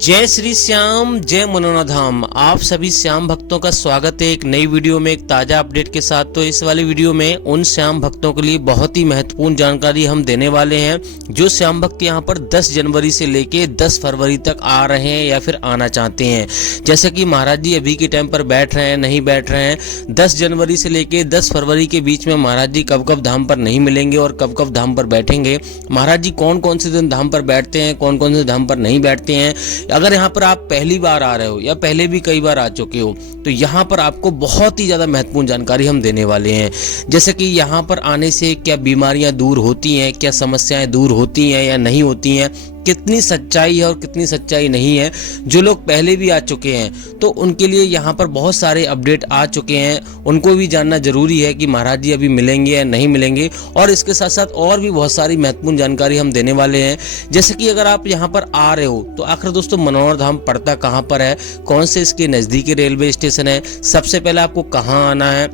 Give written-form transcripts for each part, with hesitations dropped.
जय श्री श्याम, जय मनोना धाम। आप सभी श्याम भक्तों का स्वागत है एक नई वीडियो में, एक ताजा अपडेट के साथ। तो इस वाली वीडियो में उन श्याम भक्तों के लिए बहुत ही महत्वपूर्ण जानकारी हम देने वाले हैं जो श्याम भक्त यहाँ पर 10 जनवरी से लेके 10 फरवरी तक आ रहे हैं या फिर आना चाहते हैं। जैसे कि महाराज जी अभी के टाइम पर बैठ रहे हैं, नहीं बैठ रहे हैं। 10 जनवरी से लेके 10 फरवरी के बीच में महाराज जी कब कब धाम पर नहीं मिलेंगे और कब कब धाम पर बैठेंगे। महाराज जी कौन कौन से दिन धाम पर बैठते हैं, कौन कौन से धाम पर नहीं बैठते हैं। अगर यहाँ पर आप पहली बार आ रहे हो या पहले भी कई बार आ चुके हो तो यहाँ पर आपको बहुत ही ज़्यादा महत्वपूर्ण जानकारी हम देने वाले हैं। जैसे कि यहाँ पर आने से क्या बीमारियां दूर होती हैं, क्या समस्याएं दूर होती हैं या नहीं होती हैं, कितनी सच्चाई है और कितनी सच्चाई नहीं है। जो लोग पहले भी आ चुके हैं तो उनके लिए यहाँ पर बहुत सारे अपडेट आ चुके हैं, उनको भी जानना जरूरी है कि महाराज जी अभी मिलेंगे या नहीं मिलेंगे। और इसके साथ साथ और भी बहुत सारी महत्वपूर्ण जानकारी हम देने वाले हैं। जैसे कि अगर आप यहाँ पर आ रहे हो तो आखिर दोस्तों मनोहर धाम पड़ता कहाँ पर है, कौन से इसके नज़दीकी रेलवे स्टेशन है, सबसे पहले आपको कहाँ आना है।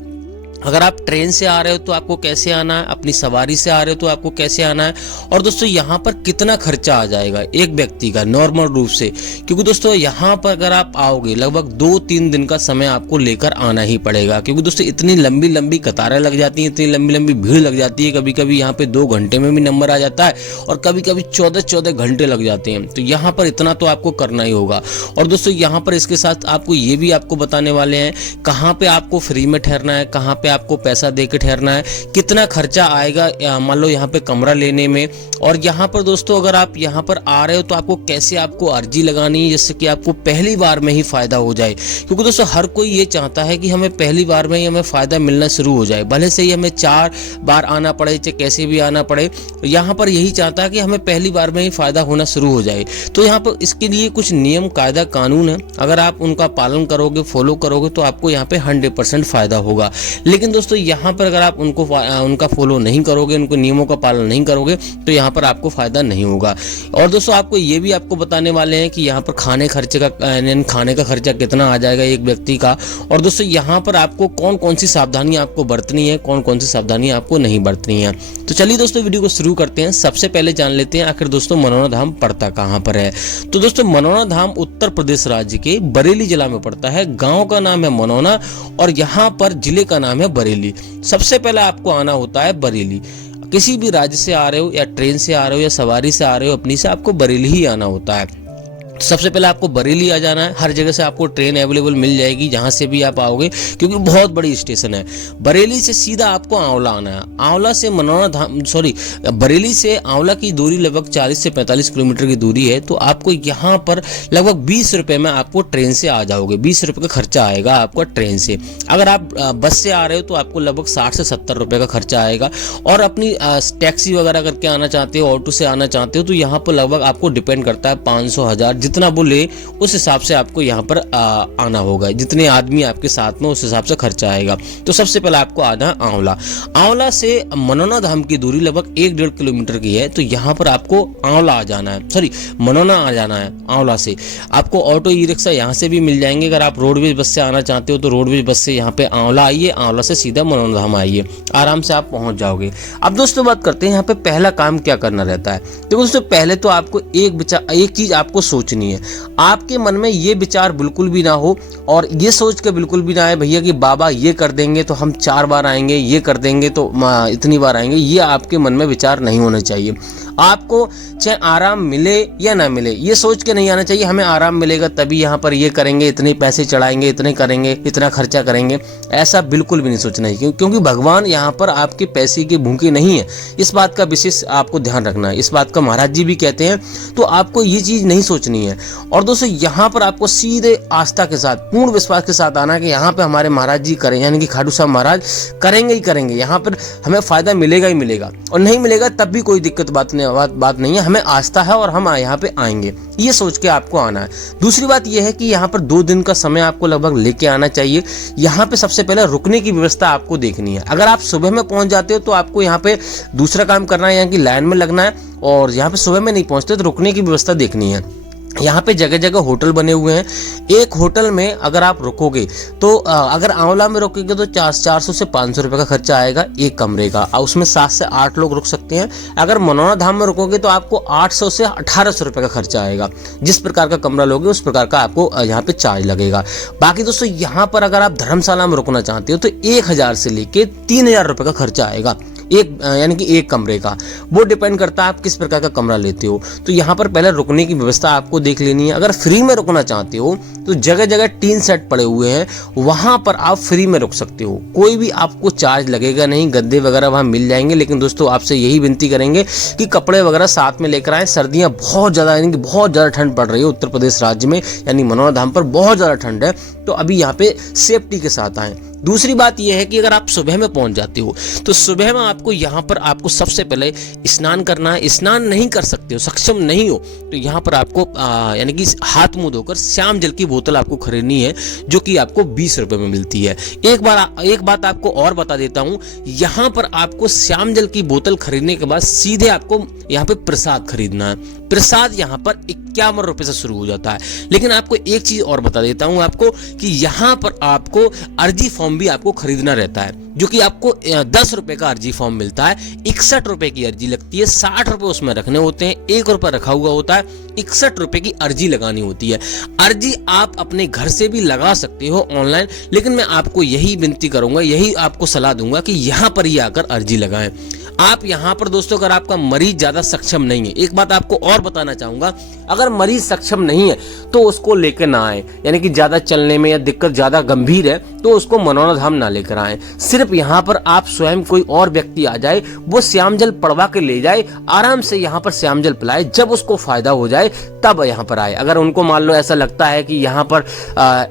अगर आप ट्रेन से आ रहे हो तो आपको कैसे आना है, अपनी सवारी से आ रहे हो तो आपको कैसे आना है। और दोस्तों यहाँ पर कितना खर्चा आ जाएगा एक व्यक्ति का नॉर्मल रूप से, क्योंकि दोस्तों यहाँ पर अगर आप आओगे लगभग 2-3 दिन का समय आपको लेकर आना ही पड़ेगा। क्योंकि दोस्तों इतनी लंबी लंबी कतारें लग जाती हैं, इतनी लंबी लंबी भीड़ लग जाती है। कभी कभी यहाँ पे 2 घंटे में भी नंबर आ जाता है और कभी कभी 14-14 घंटे लग जाते हैं। तो यहाँ पर इतना तो आपको करना ही होगा। और दोस्तों यहाँ पर इसके साथ आपको ये भी आपको बताने वाले हैं कहाँ पे आपको फ्री में ठहरना है, कहाँ पे आपको पैसा देकर ठहरना है, कितना खर्चा आएगा मान लो यहाँ पे कमरा लेने में। और यहाँ पर दोस्तों अगर आप यहाँ पर आ रहे हो तो आपको कैसे आपको अर्जी लगानी है जिससे कि आपको पहली बार में ही फायदा हो जाए। क्योंकि दोस्तों हर कोई ये चाहता है कि हमें पहली बार में ही हमें फायदा मिलना शुरू हो जाए, भले से ही हमें 4 बार आना पड़े चाहे कैसे भी आना पड़े। यहाँ पर यही चाहता है कि हमें पहली बार में ही फायदा होना शुरू हो जाए। तो यहाँ पर इसके लिए कुछ नियम कायदा कानून है, अगर आप उनका पालन करोगे, फॉलो करोगे तो आपको यहाँ पे 100% फायदा होगा। लेकिन दोस्तों यहाँ पर अगर आप उनका फॉलो नहीं करोगे, उनको नियमों का पालन नहीं करोगे तो यहाँ पर आपको फायदा नहीं होगा। और दोस्तों आपको ये भी आपको बताने वाले हैं कि यहाँ पर खाने का खर्चा कितना आ जाएगा एक व्यक्ति का। और दोस्तों यहाँ पर आपको कौन कौन सी सावधानियां आपको बरतनी है, कौन कौन सी सावधानियां आपको नहीं बरतनी है। तो चलिए दोस्तों वीडियो को शुरू करते हैं। सबसे पहले जान लेते हैं आखिर दोस्तों मनोना धाम पड़ता कहाँ पर है। तो दोस्तों मनोना धाम उत्तर प्रदेश राज्य के बरेली जिला में पड़ता है। गाँव का नाम है मनोना और यहाँ पर जिले का नाम है बरेली। सबसे पहले आपको आना होता है बरेली। किसी भी राज्य से आ रहे हो या ट्रेन से आ रहे हो या सवारी से आ रहे हो अपनी से, आपको बरेली ही आना होता है। सबसे पहले आपको बरेली आ जाना है। हर जगह से आपको ट्रेन अवेलेबल मिल जाएगी जहां से भी आप आओगे, क्योंकि बहुत बड़ी स्टेशन है। बरेली से सीधा आपको आंवला आना है। आंवला से मनोना धाम बरेली से आंवला की दूरी लगभग 40 से 45 किलोमीटर की दूरी है। तो आपको यहाँ पर लगभग 20 रुपये में आपको ट्रेन से आ जाओगे। 20 रुपये का खर्चा आएगा आपका ट्रेन से। अगर आप बस से आ रहे हो तो आपको लगभग 60 से 70 रुपये का खर्चा आएगा। और अपनी टैक्सी वगैरह करके आना चाहते हो, ऑटो से आना चाहते हो तो यहाँ पर लगभग आपको डिपेंड करता है 500-1000 जितना बोले उस हिसाब से आपको यहाँ पर आना होगा। जितने आदमी आपके साथ में उस हिसाब से खर्चा आएगा। तो सबसे पहले आपको आना आंवला। आंवला से मनोना धाम की दूरी लगभग 1-1.5 किलोमीटर की है। तो यहाँ पर आपको आंवला आ जाना है, मनोना आ जाना है। आंवला से आपको ऑटो ई रिक्शा यहाँ से भी मिल जाएंगे। अगर आप रोडवेज बस से आना चाहते हो तो रोडवेज बस से यहाँ पे आंवला आइए, आंवला से सीधा मनोना धाम आइए, आराम से आप पहुंच जाओगे। अब दोस्तों बात करते हैं यहाँ पे पहला काम क्या करना रहता है। तो दोस्तों पहले तो आपको एक चीज आपको सोचनी है। आपके मन में ये विचार बिल्कुल भी ना हो और ये सोच के बिल्कुल भी ना आए भैया कि बाबा ये कर देंगे तो हम 4 बार आएंगे, ये कर देंगे तो इतनी बार आएंगे। ये आपके मन में विचार नहीं होना चाहिए। आपको चाहे आराम मिले या ना मिले ये सोच के नहीं आना चाहिए हमें आराम मिलेगा तभी यहाँ पर ये करेंगे, इतने पैसे चढ़ाएंगे, इतने करेंगे, इतना खर्चा करेंगे। ऐसा बिल्कुल भी नहीं सोचना है, क्योंकि भगवान यहाँ पर आपके पैसे के भूखे नहीं है। इस बात का विशेष आपको ध्यान रखना है। इस बात का महाराज जी भी कहते हैं। तो आपको ये चीज़ नहीं सोचनी है। और दोस्तों यहाँ पर आपको सीधे आस्था के साथ, पूर्ण विश्वास के साथ आना कि यहाँ पे हमारे महाराज जी करें, यानी कि खाटू साहब महाराज करेंगे ही करेंगे। यहाँ पर हमें फायदा मिलेगा ही मिलेगा, और नहीं मिलेगा तब भी कोई दिक्कत बात नहीं है। हमें आस्था है और हम यहाँ पे आएंगे, ये सोच के आपको आना है। दूसरी बात यह है कि यहाँ पर 2 दिन का समय आपको लगभग लेके आना चाहिए। यहाँ पे सबसे पहले रुकने की व्यवस्था आपको देखनी है। अगर आप सुबह में पहुंच जाते हो तो आपको यहाँ पे दूसरा काम करना है, यहाँ की लाइन में लगना है। और यहाँ पे सुबह में नहीं पहुंचते तो रुकने की व्यवस्था देखनी है। यहाँ पे जगह जगह होटल बने हुए हैं। एक होटल में अगर आप रुकोगे तो अगर आंवला में रुकोगे तो 400 से 500 रुपये का खर्चा आएगा एक कमरे का, और उसमें 7 से 8 लोग रुक सकते हैं। अगर मनौना धाम में रुकोगे तो आपको 800 से 1800 रुपये का खर्चा आएगा। जिस प्रकार का कमरा लोगे उस प्रकार का आपको यहाँ पे चार्ज लगेगा। बाकी दोस्तों यहाँ पर अगर आप धर्मशाला में रुकना चाहते हो तो 1000 से लेके 3000 रुपये का खर्चा आएगा एक, यानी कि एक कमरे का। वो डिपेंड करता है आप किस प्रकार का कमरा लेते हो। तो यहाँ पर पहले रुकने की व्यवस्था आपको देख लेनी है। अगर फ्री में रुकना चाहते हो तो जगह जगह टीन सेट पड़े हुए हैं, वहाँ पर आप फ्री में रुक सकते हो, कोई भी आपको चार्ज लगेगा नहीं। गद्दे वगैरह वहाँ मिल जाएंगे। लेकिन दोस्तों आपसे यही विनती करेंगे कि कपड़े वगैरह साथ में लेकर आएँ। सर्दियाँ बहुत ज़्यादा, यानी कि बहुत ज़्यादा ठंड पड़ रही है उत्तर प्रदेश राज्य में, यानी मनौना धाम पर बहुत ज़्यादा ठंड है। तो अभी यहाँ पे सेफ्टी के साथ आएँ। दूसरी बात यह है कि अगर आप सुबह में पहुंच जाते हो तो सुबह में आपको यहाँ पर आपको सबसे पहले स्नान करना है। स्नान नहीं कर सकते हो, सक्षम नहीं हो, तो यहाँ पर आपको यानी कि हाथ मुंह धोकर श्याम जल की बोतल आपको खरीदनी है, जो कि आपको 20 रुपए में मिलती है। एक बात आपको और बता देता हूँ, यहाँ पर आपको श्याम जल की बोतल खरीदने के बाद सीधे आपको यहाँ पे प्रसाद खरीदना है। प्रसाद यहाँ पर 51 रुपए से शुरू हो जाता है। लेकिन आपको एक चीज और बता देता हूँ आपको कि यहाँ पर आपको अर्जी फॉर्म भी आपको खरीदना रहता है, जो कि आपको 10 रुपए का अर्जी फॉर्म मिलता है। 61 रुपए की अर्जी लगती है, 60 रुपए उसमें रखने होते हैं, 1 रुपए रखा हुआ होता है। 61 रुपए की अर्जी लगानी होती है। अर्जी आप अपने घर से भी लगा सकते हो ऑनलाइन, लेकिन मैं आपको यही विनती करूंगा, यही आपको सलाह दूंगा कि यहाँ पर ही आकर अर्जी लगाएं। आप यहाँ पर दोस्तों अगर आपका मरीज ज्यादा सक्षम नहीं है, एक बात आपको और बताना चाहूंगा, अगर मरीज सक्षम नहीं है तो उसको लेकर ना आए, यानी कि ज्यादा चलने में या दिक्कत ज्यादा गंभीर है तो उसको मनौना धाम ना लेकर आए। सिर्फ यहाँ पर आप स्वयं कोई और व्यक्ति आ जाए, वो श्याम जल पड़वा के ले जाए, आराम से यहाँ पर श्याम जल पिलाए, जब उसको फायदा हो जाए तब यहाँ पर आए। अगर उनको मान लो ऐसा लगता है कि यहाँ पर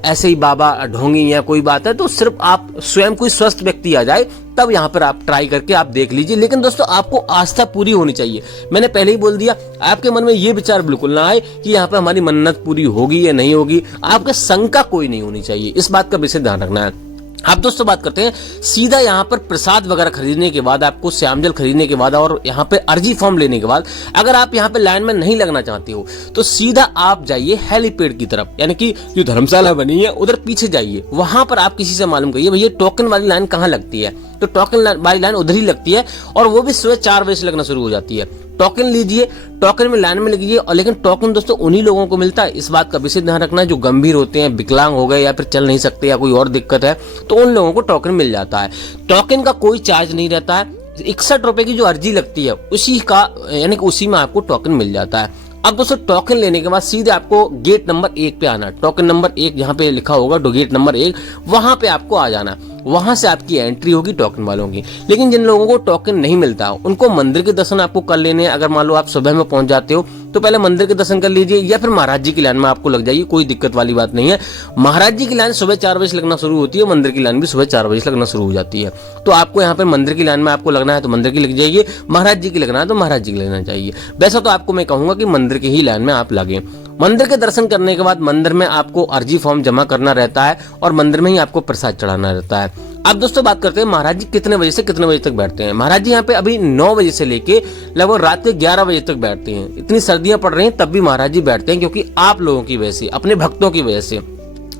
ऐसे ही बाबा ढोंगी या कोई बात है, तो सिर्फ आप स्वयं कोई स्वस्थ व्यक्ति आ जाए तब यहाँ पर आप ट्राई करके आप देख लीजिए। लेकिन दोस्तों आपको आस्था पूरी होनी चाहिए। मैंने पहले ही बोल दिया, आपके मन में ये विचार बिल्कुल ना आए कि यहाँ पे हमारी मन्नत पूरी होगी या नहीं होगी। आपके शंका कोई नहीं होनी चाहिए, इस बात का विशेष ध्यान रखना है। अब दोस्तों बात करते हैं सीधा यहाँ पर प्रसाद वगैरह खरीदने के बाद, आपको श्याम जल खरीदने के बाद और यहाँ पे अर्जी फॉर्म लेने के बाद, अगर आप यहाँ पे लाइन में नहीं लगना चाहते हो तो सीधा आप जाइए हेलीपैड की तरफ, यानी कि जो धर्मशाला बनी है उधर पीछे जाइए। वहां पर आप किसी से मालूम करिए भैया टोकन वाली लाइन कहाँ लगती है, तो टोकन वाली लाइन उधर ही लगती है, और वो भी सुबह 4 बजे से लगना शुरू हो जाती है। टोकन लीजिए, टोकन में लाइन में लगिए। और लेकिन टोकन दोस्तों उन्हीं लोगों को मिलता है, इस बात का विशेष ध्यान रखना है, जो गंभीर होते हैं, विकलांग हो गए या फिर चल नहीं सकते या कोई और दिक्कत है, तो उन लोगों को टोकन मिल जाता है। टोकन का कोई चार्ज नहीं रहता है। 61 रुपए की जो अर्जी लगती है उसी का, यानी कि उसी में आपको टोकन मिल जाता है। अब दोस्तों टोकन लेने के बाद सीधे आपको गेट नंबर 1 पे आना। टोकन नंबर 1 यहाँ पे लिखा होगा, गेट नंबर 1, वहां पे आपको आ जाना। वहां से आपकी एंट्री होगी टोकन वालों की। लेकिन जिन लोगों को टोकन नहीं मिलता उनको मंदिर के दर्शन आपको कर लेने हैं। अगर मान लो आप सुबह में पहुंच जाते हो तो पहले मंदिर के दर्शन कर लीजिए, या फिर महाराज जी की लाइन में आपको लग जाइए, कोई दिक्कत वाली बात नहीं है। महाराज जी की लाइन सुबह 4 बजे से लगना शुरू होती है, मंदिर की लाइन भी सुबह 4 बजे से लगना शुरू हो जाती है। तो आपको यहाँ पे मंदिर की लाइन में आपको लगना है तो मंदिर की लग जाइए, महाराज जी की लगना है तो महाराज जी की लगना चाहिए। वैसा तो आपको मैं कहूंगा कि मंदिर की ही लाइन में आप लगे। मंदिर के दर्शन करने के बाद मंदिर में आपको अर्जी फॉर्म जमा करना रहता है और मंदिर में ही आपको प्रसाद चढ़ाना रहता है। अब दोस्तों बात करते हैं महाराज जी कितने बजे से कितने बजे तक बैठते हैं। महाराज जी यहाँ पे अभी 9 बजे से लेके लगभग रात के 11 बजे तक बैठते हैं। इतनी सर्दियां पड़ रही हैं तब भी महाराज जी बैठते हैं, क्योंकि आप लोगों की वजह से, अपने भक्तों की वजह से।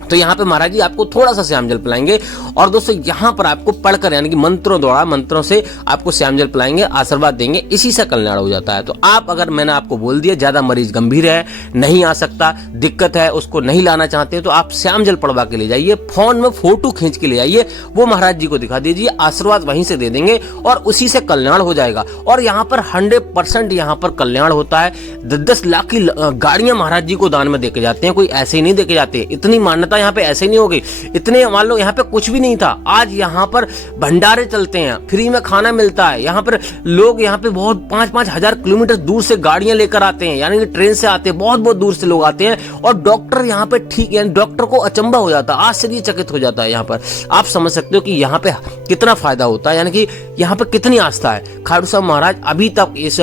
तो यहाँ पे महाराज जी आपको थोड़ा सा श्याम जल पिलाएंगे, और दोस्तों यहाँ पर आपको पढ़कर, यानी कि मंत्रों द्वारा, मंत्रों से आपको श्याम जल पिलाएंगे, आशीर्वाद देंगे, इसी से कल्याण हो जाता है। तो आप, अगर मैंने आपको बोल दिया ज्यादा मरीज गंभीर है, नहीं आ सकता, दिक्कत है, उसको नहीं लाना चाहते, तो आप श्याम जल पड़वा के ले जाइए, फोन में फोटो खींच के ले जाइए, वो महाराज जी को दिखा दीजिए, आशीर्वाद वहीं से दे देंगे और उसी से कल्याण हो जाएगा। और यहाँ पर 100% यहाँ पर कल्याण होता है। 10 लाख की गाड़ियां महाराज जी को दान में देके जाते हैं, कोई ऐसे ही नहीं देके जाते। इतनी मान्यता यहाँ पे ऐसे नहीं होगी। इतने मान लो यहाँ पे कुछ भी नहीं था, आज यहाँ पर भंडारे चलते हैं, फ्री में खाना मिलता है। यहाँ पर लोग यहाँ पे बहुत 5-5 हजार किलोमीटर दूर से गाड़ियां लेकर आते हैं, यानी कि ट्रेन से आते हैं, बहुत बहुत दूर से लोग आते हैं। और डॉक्टर यहाँ पे ठीक, यानी डॉक्टर को अचंभा हो जाता है, आश्चर्यचकित हो जाता है। यहाँ पर आप समझ सकते हो कि यहाँ पे कितना फायदा होता है, यानी कि यहाँ पे कितनी आस्था है। खाटू साहब महाराज अभी तक इस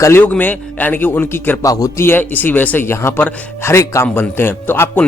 कलयुग में, यानी कि उनकी कृपा होती है, इसी वजह से यहाँ पर हर एक काम बनते हैं। तो आपको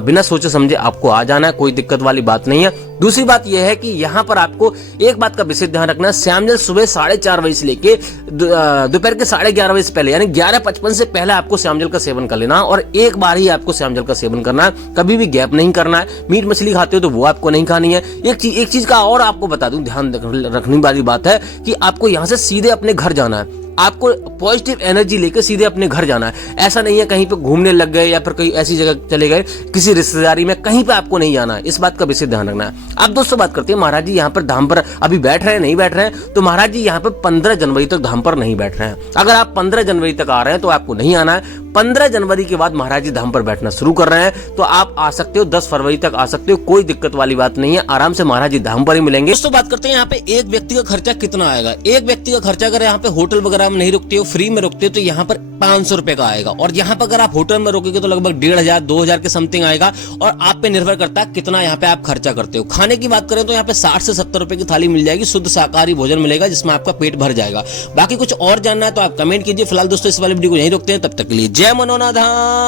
बिना सोचे समझे आपको आ जाना है, कोई दिक्कत वाली बात नहीं है। दूसरी बात यह है कि यहाँ पर आपको एक बात का विशेष ध्यान रखना है, श्याम जल सुबह 4:30 बजे से लेके दोपहर के 11:30 बजे से पहले यानी 11:55 से पहले आपको श्याम जल का सेवन कर लेना और एक बार ही आपको श्याम जल का सेवन करना है, कभी भी गैप नहीं करना है। मीट मछली खाते हो तो वो आपको नहीं खानी है। एक चीज का और आपको बता दूं, ध्यान रखने वाली बात है कि आपको यहाँ से सीधे अपने घर जाना है। आपको पॉजिटिव एनर्जी लेकर सीधे अपने घर जाना है। ऐसा नहीं है कहीं पे घूमने लग गए या फिर कहीं ऐसी जगह चले गए, किसी रिश्तेदारी में, कहीं पे आपको नहीं जाना है। इस बात का विशेष ध्यान रखना है। अब दोस्तों बात करते हैं, महाराज जी यहाँ पर धाम पर अभी बैठ रहे हैं नहीं बैठ रहे हैं, तो महाराज जी यहाँ पर 15 जनवरी तक धाम पर नहीं बैठ रहे हैं। अगर आप 15 जनवरी तक आ रहे हैं तो आपको नहीं आना है। 15 जनवरी के बाद महाराज जी धाम पर बैठना शुरू कर रहे हैं तो आप आ सकते हो, 10 फरवरी तक आ सकते हो, कोई दिक्कत वाली बात नहीं है। आराम से महाराज जी धाम पर ही मिलेंगे। दोस्तों बात करते हैं यहाँ पे एक व्यक्ति का खर्चा कितना आएगा। एक व्यक्ति का खर्चा अगर यहाँ पे होटल वगैरह में नहीं रुकते हो, फ्री में रुकते हो, तो यहाँ पर 500 रुपए का आएगा। और यहाँ पर अगर आप होटल में रुकेंगे तो लगभग 1500 2000 के समथिंग आएगा। और आप पे निर्भर करता है कितना यहाँ पे आप खर्चा करते हो। खाने की बात करें तो यहाँ पे 60 से 70 रुपए की थाली मिल जाएगी, शुद्ध शाकाहारी भोजन मिलेगा जिसमें आपका पेट भर जाएगा। बाकी कुछ और जानना है तो आप कमेंट कीजिए। फिलहाल दोस्तों इस वाले वीडियो को यहीं रोकते हैं, तब तक के लिए जय मनोनाथ।